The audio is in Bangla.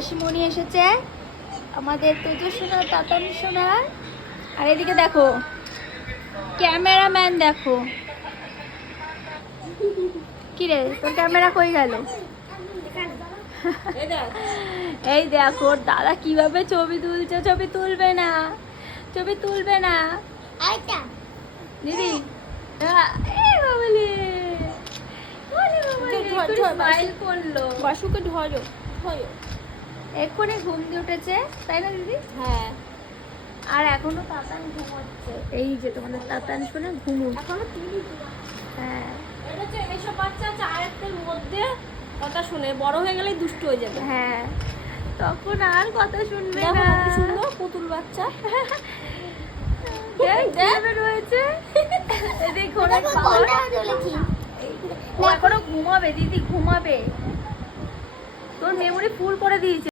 হাসিমণি এসেছে, আমাদের তোজো সোনা, তাতান সোনা। আর এদিকে দেখো ক্যামেরাম্যান, দেখো কি রে তোর ক্যামেরা কই গেল? এই দেখো দাদা কিভাবে ছবি তুলছে। ছবি তুলবে না, ছবি তুলবে না দিদি। স্মাইল করলো। বাসুকে ধরো। এক্ষুনি ঘুম দিয়ে উঠেছে তাই না দিদি? হ্যাঁ, আর এখনো তাতান ঘুমোচ্ছে। এই যে তোমাদের তাতান শুনে ঘুমুক। এখনো তিনি। হ্যাঁ এটা হচ্ছে এইসব বাচ্চা চায়ের মধ্যে কথা শুনে, বড় হয়ে গেলেই দুষ্ট হয়ে যাবে। হ্যাঁ, তখন আর কথা শুনবে দেখো না। কি সুন্দর পুতুল বাচ্চা। দেখ কিভাবে রয়েছে। এদিকে ঘোড়ার পাওয়ার। ও এখনো ঘুমাবে দিদি, ঘুমাবে। তোর মেমোরি ফুল করে দিয়েছে।